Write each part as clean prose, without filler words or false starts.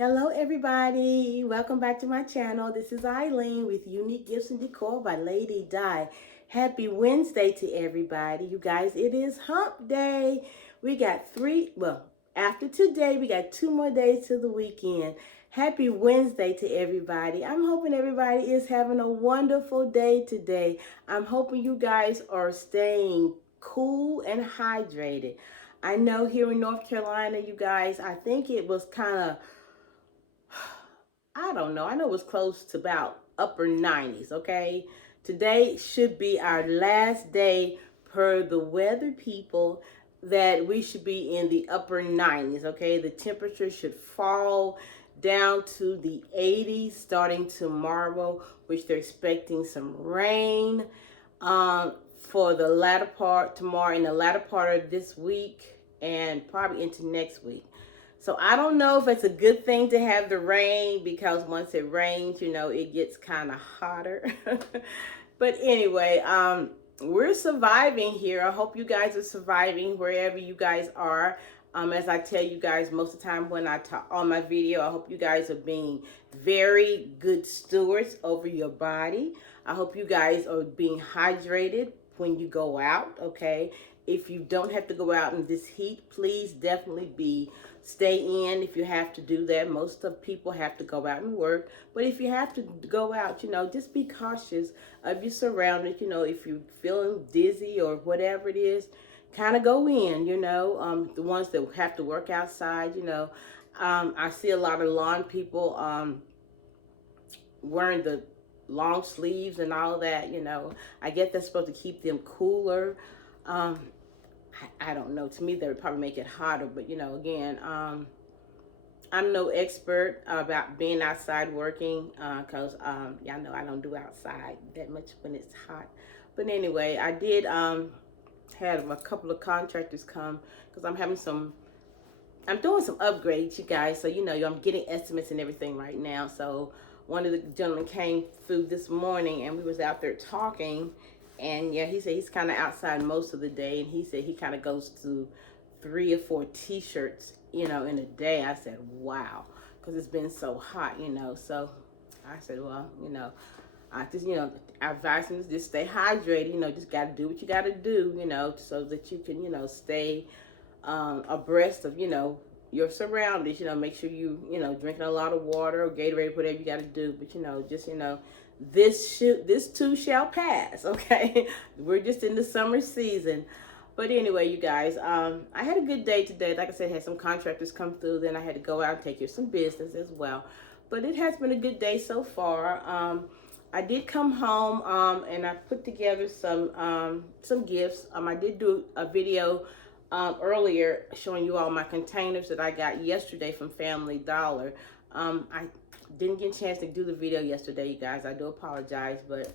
Hello everybody, welcome back to my channel. This is Eileen with Unique Gifts and Decor by Lady Di. Happy Wednesday to everybody. You guys, it is hump day. We got after today, we got 2 more days to the weekend. Happy Wednesday to everybody. I'm hoping everybody is having a wonderful day today. I'm hoping you guys are staying cool and hydrated. I know here in North Carolina, you guys, I think it was kind of, I don't know. I know it was close to about upper 90s, okay? Today should be our last day per the weather people that we should be in the upper 90s, okay? The temperature should fall down to the 80s starting tomorrow, which they're expecting some rain for the latter part tomorrow and the latter part of this week and probably into next week. So I don't know if it's a good thing to have the rain because once it rains, you know, it gets kind of hotter. But anyway, we're surviving here. I hope you guys are surviving wherever you guys are. As I tell you guys most of the time when I talk on my video, I hope you guys are being very good stewards over your body. I hope you guys are being hydrated when you go out, okay? If you don't have to go out in this heat, please definitely stay in if you have to do that. Most of people have to go out and work, but if you have to go out, you know, just be cautious of your surroundings. You know, if you're feeling dizzy or whatever it is, kind of go in, you know. The ones that have to work outside, you know, I see a lot of lawn people wearing the long sleeves and all that, you know. I get that's supposed to keep them cooler. I don't know. To me, that would probably make it hotter. But, you know, again, I'm no expert about being outside working because, y'all know I don't do outside that much when it's hot. But anyway, I did have a couple of contractors come because I'm doing some upgrades, you guys. So, you know, I'm getting estimates and everything right now. So one of the gentlemen came through this morning and we was out there talking. And yeah, he said he's kind of outside most of the day. And he said he kind of goes through 3 or 4 t-shirts, you know, in a day. I said, wow, because it's been so hot, you know. So I said, well, you know, I just, you know, I advise him to just stay hydrated, you know, just got to do what you got to do, you know, so that you can, you know, stay abreast of, you know, your surroundings, you know, make sure you know, drinking a lot of water or Gatorade, whatever you got to do. But, you know, just, you know, this too shall pass, okay? We're just in the summer season. But anyway, you guys, I had a good day today. Like I said, I had some contractors come through. Then I had to go out and take care of some business as well. But it has been a good day so far. I did come home and I put together some gifts. I did do a video earlier showing you all my containers that I got yesterday from Family Dollar. I didn't get a chance to do the video yesterday, you guys. I do apologize, but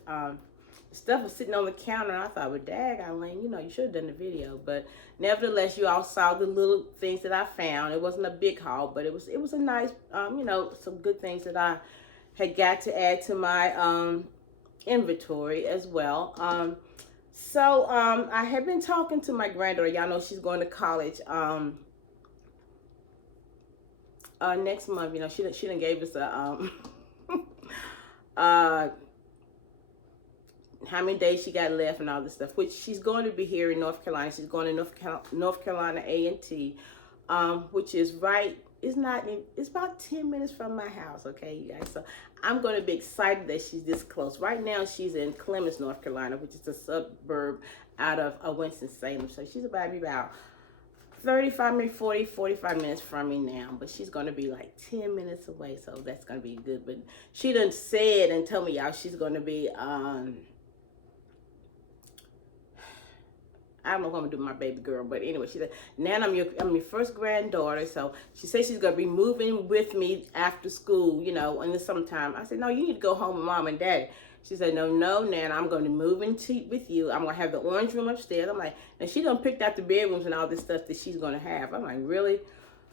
stuff was sitting on the counter and I thought, well, dag, Eileen, you know, you should have done the video. But nevertheless, you all saw the little things that I found. It wasn't a big haul, but it was a nice, you know, some good things that I had got to add to my inventory as well. So I have been talking to my granddaughter. Y'all know she's going to college next month. You know, she done gave us a how many days she got left and all this stuff, which she's going to be here in North Carolina. She's going to North Carolina A&T, which is right, it's about 10 minutes from my house, okay, you guys? So I'm going to be excited that she's this close. Right now, she's in Clemens, North Carolina, which is a suburb out of Winston-Salem. So she's about 35, maybe 45 minutes from me now, but she's going to be like 10 minutes away, so that's going to be good. But she done said and told me, y'all, she's going to be, I don't know what I'm gonna do with my baby girl, but anyway, she said, Nan, I'm your first granddaughter. So she said she's gonna be moving with me after school, you know, in the summertime. I said, no, you need to go home with mom and daddy. She said, no, Nan, I'm gonna move with you. I'm gonna have the orange room upstairs. I'm like, and she done picked out the bedrooms and all this stuff that she's gonna have. I'm like, really?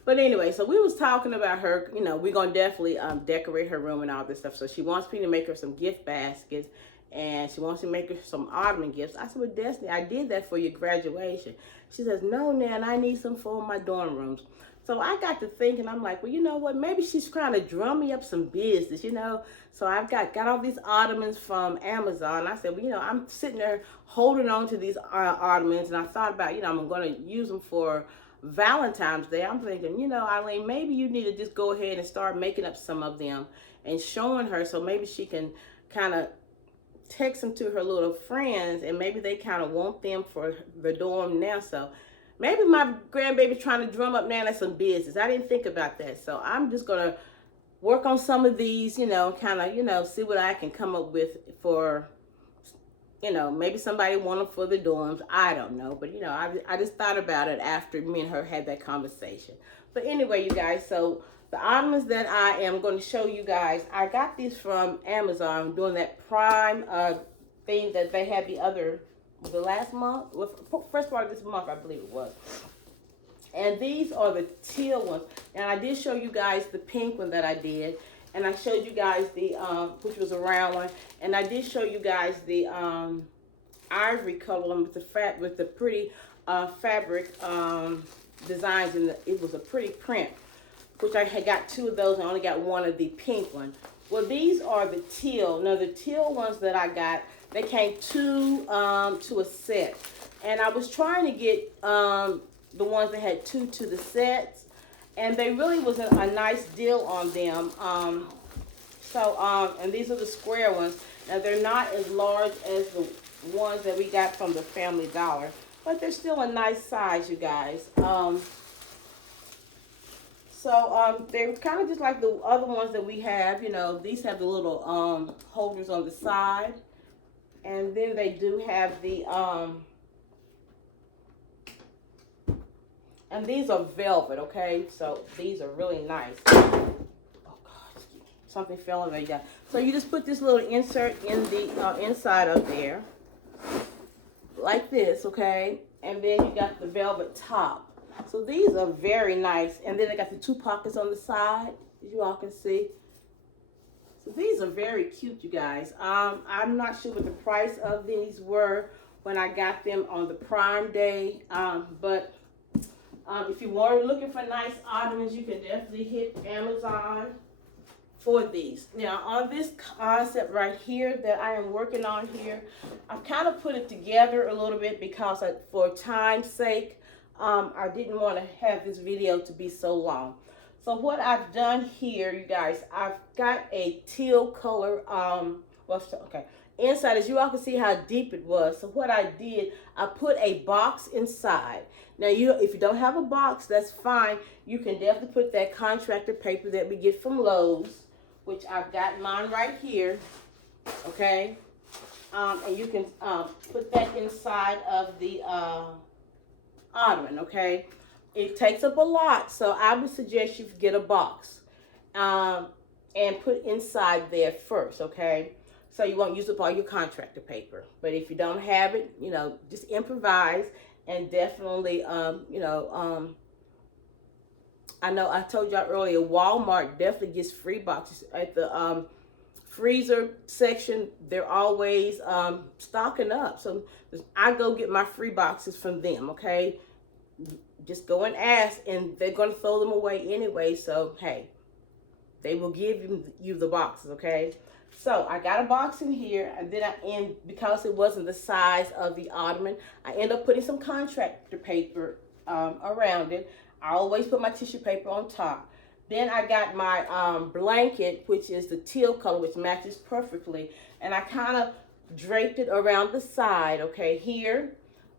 But anyway, so we was talking about her, you know, we're gonna definitely decorate her room and all this stuff. So she wants me to make her some gift baskets. And she wants to make her some Ottoman gifts. I said, well, Destiny, I did that for your graduation. She says, no, Nan, I need some for my dorm rooms. So I got to thinking, I'm like, well, you know what? Maybe she's trying to drum me up some business, you know? So I've got all these ottomans from Amazon. I said, well, you know, I'm sitting there holding on to these ottomans, and I thought about, you know, I'm going to use them for Valentine's Day. I'm thinking, you know, Eileen, maybe you need to just go ahead and start making up some of them and showing her, so maybe she can kind of text them to her little friends, and maybe they kind of want them for the dorm now. So maybe my grandbaby's trying to drum up Nana some business. I didn't think about that. So I'm just going to work on some of these, you know, kind of, you know, see what I can come up with for, you know, maybe somebody want them for the dorms. I don't know. But, you know, I just thought about it after me and her had that conversation. But anyway, you guys, so the ottomans that I am going to show you guys, I got these from Amazon doing that Prime thing that they had the last month, first part of this month, I believe it was. And these are the teal ones. And I did show you guys the pink one that I did. And I showed you guys the, which was a round one. And I did show you guys the ivory color one with the pretty fabric designs. And it was a pretty print, which I had got 2 of those. And I only got 1 of the pink one. Well, these are the teal. Now, the teal ones that I got, they came to a set. And I was trying to get the ones that had 2 to the sets, and they really was a nice deal on them. And these are the square ones. Now, they're not as large as the ones that we got from the Family Dollar, but they're still a nice size, you guys. They're kind of just like the other ones that we have. You know, these have the little holders on the side, and then they do have the and these are velvet, okay? So these are really nice. Oh God, something fell in there, yeah. So you just put this little insert in the inside of there, like this, okay? And then you got the velvet top. So these are very nice. And then I got the 2 pockets on the side, as you all can see. So these are very cute, you guys. I'm not sure what the price of these were when I got them on the Prime Day, but if you are looking for nice ottomans, you can definitely hit Amazon for these. Now, on this concept right here that I am working on here, I've kind of put it together a little bit because for time's sake, I didn't want to have this video to be so long. So what I've done here, you guys, I've got a teal color, inside, as you all can see how deep it was. So what I did, I put a box inside. Now, if you don't have a box, that's fine. You can definitely put that contractor paper that we get from Lowe's, which I've got mine right here, okay? And you can put that inside of the ottoman, okay? It takes up a lot, so I would suggest you get a box and put inside there first, okay? So you won't use up all your contractor paper. But if you don't have it, you know, just improvise, and definitely, I know I told y'all earlier, Walmart definitely gets free boxes. At the freezer section, they're always stocking up. So I go get my free boxes from them, okay? Just go and ask, and they're going to throw them away anyway. So, hey, they will give you the boxes, okay? So I got a box in here, and then because it wasn't the size of the ottoman, I end up putting some contractor paper around it. I always put my tissue paper on top. Then I got my blanket, which is the teal color, which matches perfectly, and I kind of draped it around the side, okay, here.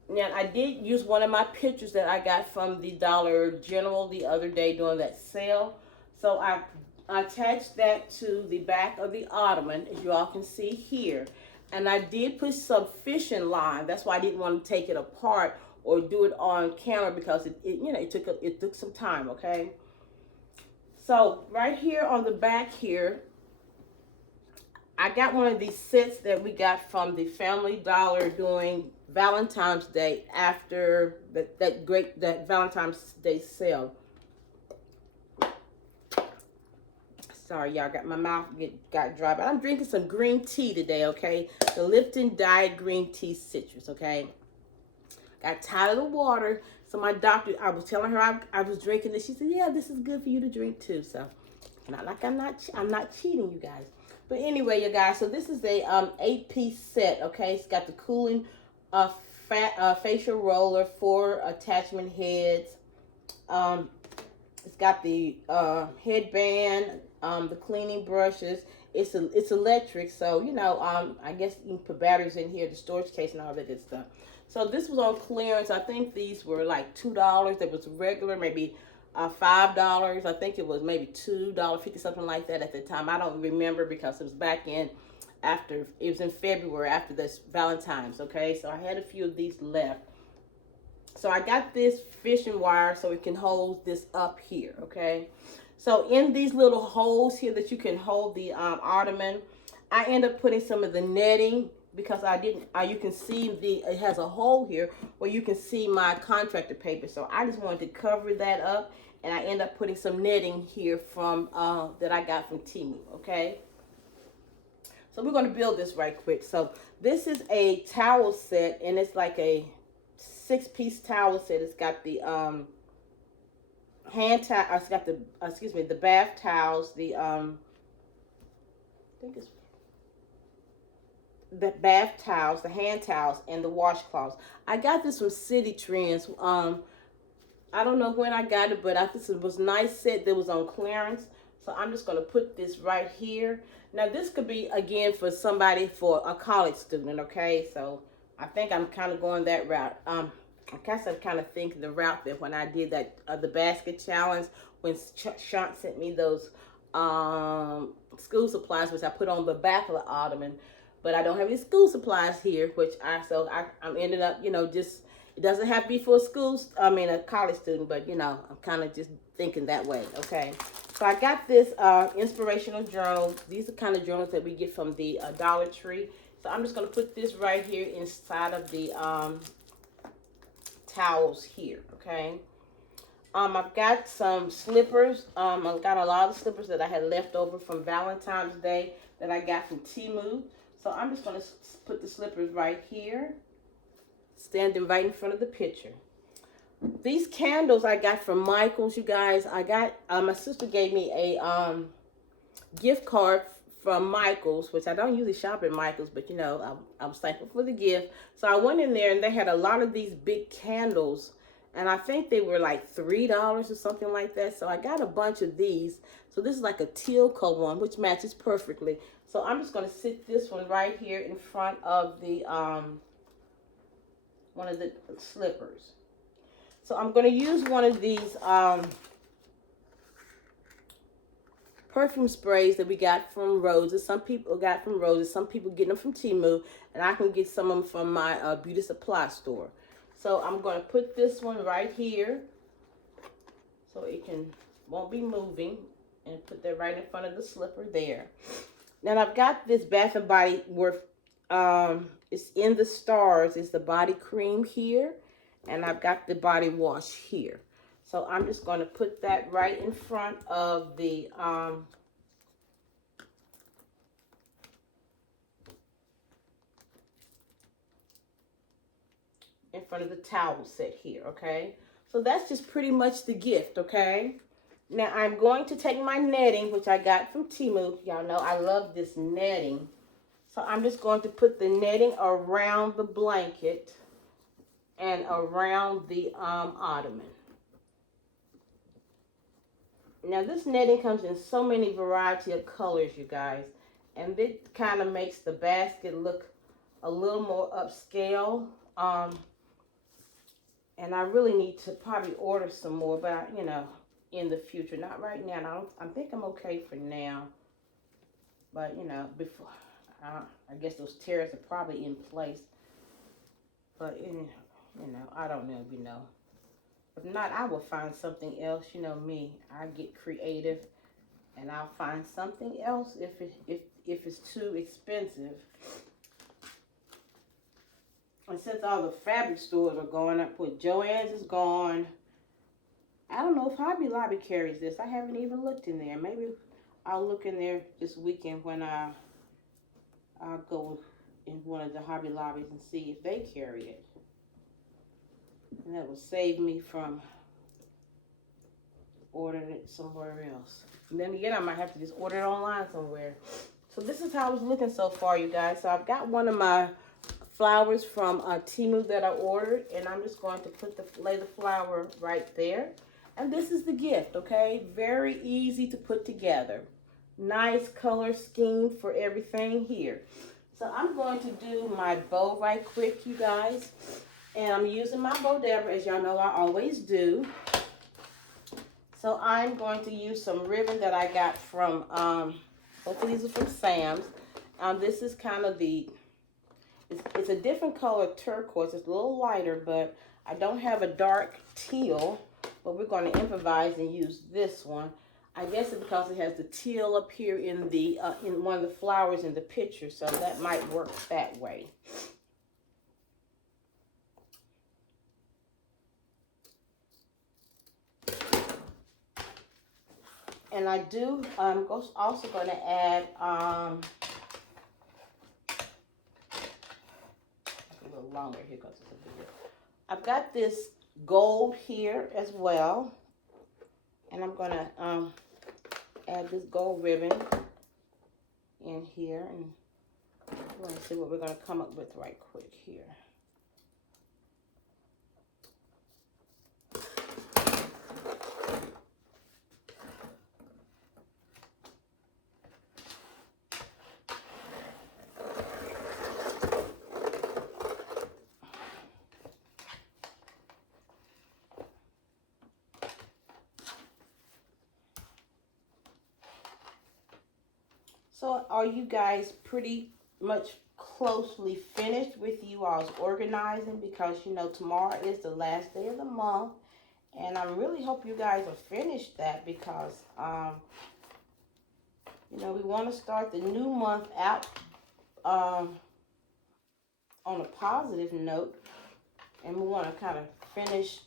Now, I did use one of my pictures that I got from the Dollar General the other day during that sale. So I attached that to the back of the ottoman, as you all can see here. And I did put some fishing line. That's why I didn't want to take it apart or do it on camera, because it took some time, okay? So right here on the back here, I got one of these sets that we got from the Family Dollar during Valentine's Day, after that Valentine's Day sale. Sorry, y'all, got my mouth got dry, but I'm drinking some green tea today, okay? The Lipton Diet Green Tea Citrus, okay? Got tired of the water, So my doctor, I was telling her I was drinking this. She said, "Yeah, this is good for you to drink too." So, not like I'm not cheating, you guys. But anyway, you guys. So this is a 8-piece set. Okay, it's got the cooling, facial roller, 4 attachment heads. It's got the headband, the cleaning brushes. It's electric, so you know. I guess you can put batteries in here, the storage case, and all that good stuff. So this was on clearance. I think these were like $2. There was regular, maybe $5. I think it was maybe $2.50, something like that at the time. I don't remember because it was back in after it was in February after this Valentine's. Okay, so I had a few of these left. So I got this fishing wire so it can hold this up here, okay? So in these little holes here that you can hold the ottoman, I end up putting some of the netting because I didn't, you can see it has a hole here where you can see my contractor paper. So I just wanted to cover that up, and I end up putting some netting here from, that I got from Teal, okay? So we're going to build this right quick. So this is a towel set, and it's like a 6-piece towel set. It's got the hand towel. It's got the the bath towels. The I think it's the bath towels, the hand towels, and the washcloths. I got this from City Trends. I don't know when I got it, but I think it was a nice set that was on clearance. So I'm just going to put this right here. Now this could be again for somebody, for a college student. Okay, so I think I'm kind of going that route. I guess I'm kind of thinking the route that when I did that the basket challenge, when Sean sent me those school supplies, which I put on the back of the ottoman, but I don't have any school supplies here, which I'm ended up, you know, just, it doesn't have to be for a college student, but you know, I'm kind of just thinking that way. Okay, so I got this inspirational journal. These are kind of journals that we get from the Dollar Tree. So I'm just going to put this right here inside of the towels here, okay? I've got some slippers. I've got a lot of slippers that I had left over from Valentine's Day that I got from Teal. So I'm just going to put the slippers right here, standing right in front of the picture. These candles I got from Michael's, you guys. I got, my sister gave me a gift card from Michael's, which I don't usually shop at Michael's, but you know, I was thankful for the gift. So I went in there and they had a lot of these big candles, and I think they were like $3 or something like that. So I got a bunch of these. So this is like a teal color one, which matches perfectly. So I'm just going to sit this one right here in front of the one of the slippers. So I'm going to use one of these perfume sprays that we got from Roses. Some people got from Roses. Some people get them from Teal, and I can get some of them from my beauty supply store. So I'm going to put this one right here so it won't be moving, and put that right in front of the slipper there. Now I've got this Bath and Body Works. It's in the stars. It's the body cream here, and I've got the body wash here. So I'm just going to put that right in front of the towel set here, okay? So that's just pretty much the gift, okay? Now I'm going to take my netting, which I got from Teal. Y'all know I love this netting. So I'm just going to put the netting around the blanket and around the ottoman. Now this netting comes in so many variety of colors, you guys, and it kind of makes the basket look a little more upscale. And I really need to probably order some more, but you know, in the future, not right now. I think I'm okay for now. But you know, before, I guess those tears are probably in place. But you know, I don't know, you know. If not, I will find something else. You know me, I get creative, and I'll find something else if it's too expensive. And since all the fabric stores are going up, with Joann's is gone. I don't know if Hobby Lobby carries this. I haven't even looked in there. Maybe I'll look in there this weekend when I'll go in one of the Hobby Lobbies and see if they carry it. And that will save me from ordering it somewhere else. And then again, I might have to just order it online somewhere. So this is how it's looking so far, you guys. So I've got one of my flowers from Temu that I ordered, and I'm just going to lay the flower right there. And this is the gift, okay? Very easy to put together. Nice color scheme for everything here. So I'm going to do my bow right quick, you guys. And I'm using my bow dabber, as y'all know I always do. So I'm going to use some ribbon that I got from, both of these are from Sam's. This is kind of it's a different color turquoise. It's a little lighter, but I don't have a dark teal. But we're going to improvise and use this one. I guess it's because it has the teal up here in the in one of the flowers in the picture, so that might work that way. And I do, I'm also going to add a little longer here because it's a bigger. I've got this gold here as well. And I'm going to add this gold ribbon in here. And we're going to see what we're going to come up with right quick here. So are you guys pretty much closely finished with you all's organizing? Because, you know, tomorrow is the last day of the month. And I really hope you guys are finished that because, you know, we want to start the new month out on a positive note. And we want to kind of finish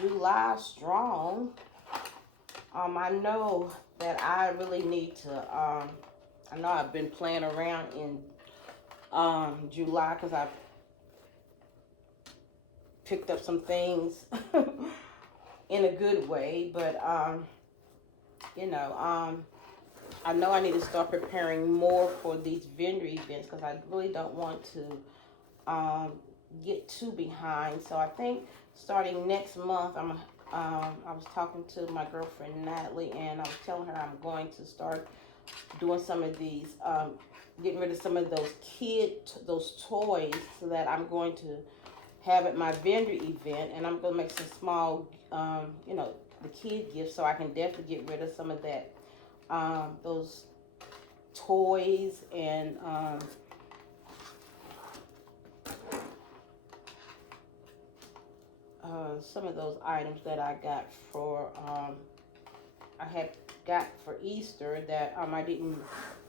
July strong. I know that I really need to... I know I've been playing around in July because I picked up some things in a good way, but you know, I know I need to start preparing more for these vendor events because I really don't want to get too behind. So I think starting next month, I was talking to my girlfriend Natalie, and I was telling her I'm going to start doing some of these, getting rid of some of those toys, so that I'm going to have at my vendor event, and I'm going to make some small, you know, the kid gifts, so I can definitely get rid of some of that, those toys and some of those items that I got for, I had got for Easter that I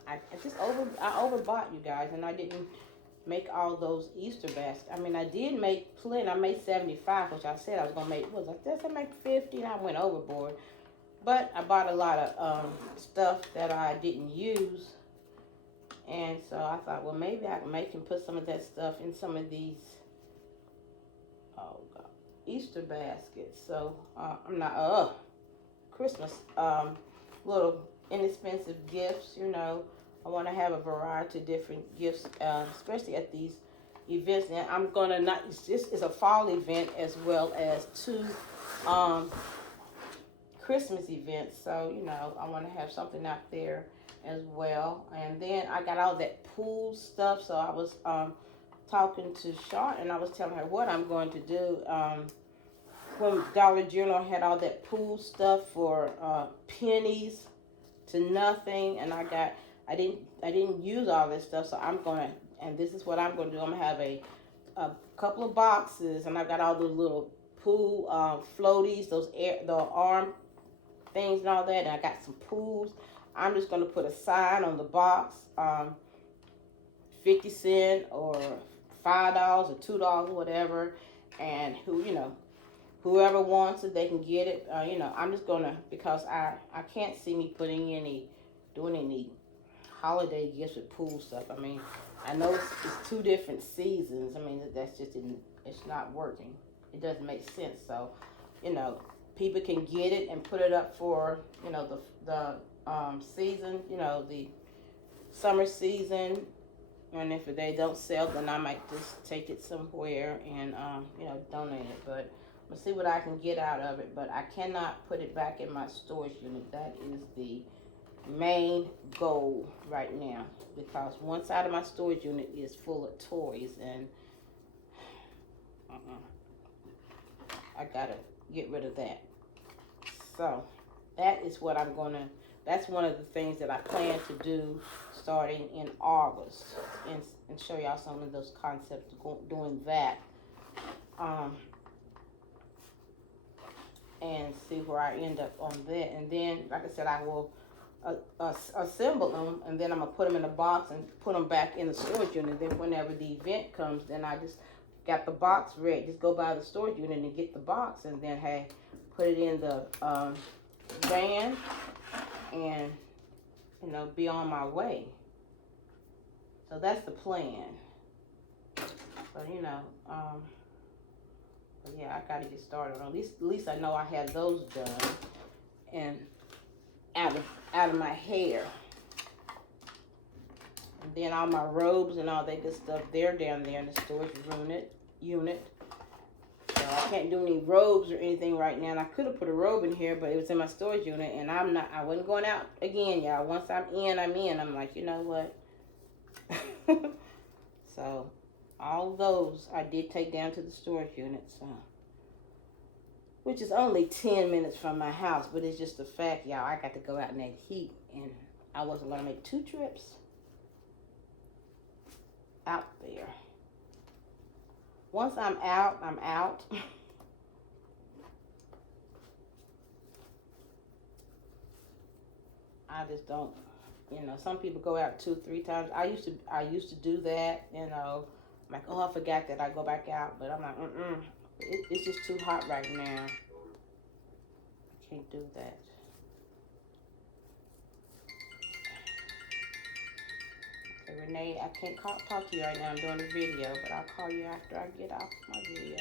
overbought, you guys, and I didn't make all those Easter baskets. I mean, I did make plenty. I made 75, which I said I was gonna make. I make 50, and I went overboard. But I bought a lot of stuff that I didn't use, and so I thought, well, maybe I can make and put some of that stuff in some of these Easter baskets. So I'm not Christmas little inexpensive gifts, you know. I want to have a variety of different gifts, especially at these events. And I'm gonna it's a fall event as well as two Christmas events. So, you know, I want to have something out there as well. And then I got all that pool stuff. So I was talking to Sean, and I was telling her what I'm going to do. When Dollar General had all that pool stuff for pennies to nothing, and I didn't use all this stuff, so I'm gonna, and this is what I'm gonna do. I'm gonna have a couple of boxes, and I've got all those little pool floaties, the arm things and all that, and I got some pools. I'm just gonna put a sign on the box, 50 cents or $5 or $2, whatever, and whoever wants it, they can get it. You know, I'm just gonna, because I can't see me doing any holiday gifts with pool stuff. I mean, I know it's two different seasons. I mean, it's not working. it doesn't make sense. So, you know, people can get it and put it up for, you know, the season, you know, the summer season. And if they don't sell, then I might just take it somewhere and, you know, donate it. But I'm gonna see what I can get out of it. But I cannot put it back in my storage unit. That is the main goal right now, because one side of my storage unit is full of toys, and I gotta get rid of that. So that is what I'm gonna, that's one of the things that I plan to do starting in August, and show y'all some of those concepts doing that, and see where I end up on that. And then, like I said, I will assemble them, and then I'm gonna put them in a box and put them back in the storage unit. Then whenever the event comes, then I just got the box ready. Just go by the storage unit and get the box, and then hey, put it in the van, and you know, be on my way. So that's the plan. But you know, but yeah, I gotta get started on at least I know I have those done and out of my hair. And then all my robes and all that good stuff, they're down there in the storage unit. So I can't do any robes or anything right now. And I could have put a robe in here, but it was in my storage unit, and I wasn't going out again, y'all. Once I'm in. I'm like, you know what? So all those I did take down to the storage unit, so, which is only 10 minutes from my house, but it's just the fact, y'all, I got to go out in that heat, and I wasn't going to make 2 trips out there. Once I'm out, I'm out. I just don't, you know, some people go out 2-3 times. I used to do that, you know. I'm like, oh, I forgot that. I go back out, but I'm like, it's just too hot right now. I can't do that. Okay, Renee, I can't talk to you right now. I'm doing a video, but I'll call you after I get off my video.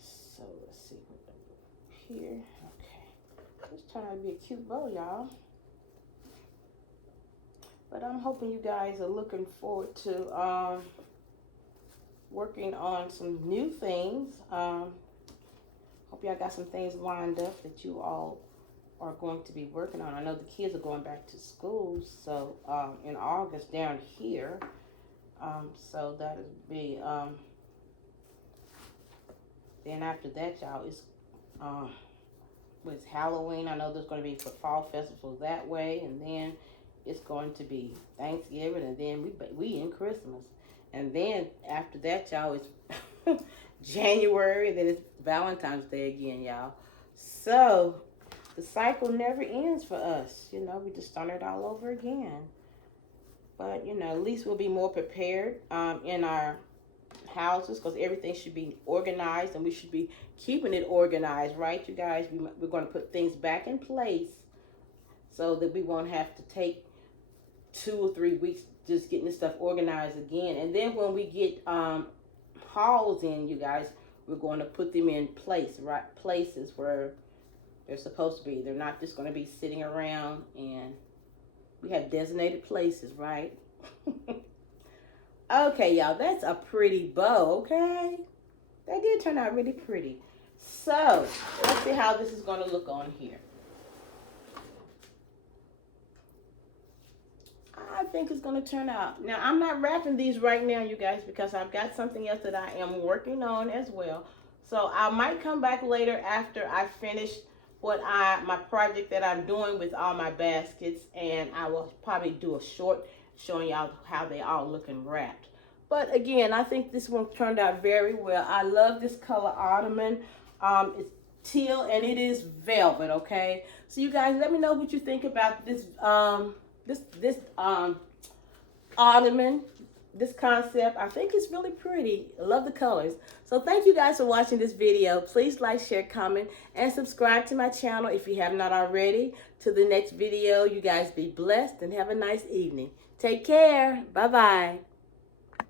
So let's see what I do here. Okay, this turned out to be a cute bow, y'all. But I'm hoping you guys are looking forward to working on some new things. Hope y'all got some things lined up that you all are going to be working on. I know the kids are going back to school, so in August down here. So that'll be then after that, y'all, it's Halloween. I know there's going to be for fall festival that way, and then it's going to be Thanksgiving, and then we in Christmas. And then after that, y'all, it's January, then it's Valentine's Day again, y'all. So the cycle never ends for us. You know, we just start it all over again. But, you know, at least we'll be more prepared in our houses, because everything should be organized, and we should be keeping it organized, right, you guys? We're going to put things back in place so that we won't have to take 2 or 3 weeks just getting this stuff organized again. And then when we get hauls in, you guys, we're going to put them in place, right, places where they're supposed to be. They're not just going to be sitting around, and we have designated places, right? Okay, y'all, that's a pretty bow, okay? That did turn out really pretty. So let's see how this is going to look on here. I think it's going to turn out. Now, I'm not wrapping these right now, you guys, because I've got something else that I am working on as well. So I might come back later after I finish my project that I'm doing with all my baskets, and I will probably do a short showing y'all how they all look and wrapped. But again, I think this one turned out very well. I love this color Ottoman. It's teal and it is velvet, okay? So you guys, let me know what you think about this Ottoman. this concept. I think it's really pretty. I love the colors. So thank you guys for watching this video. Please like, share, comment, and subscribe to my channel if you have not already. To the next video, you guys be blessed and have a nice evening. Take care. Bye-bye.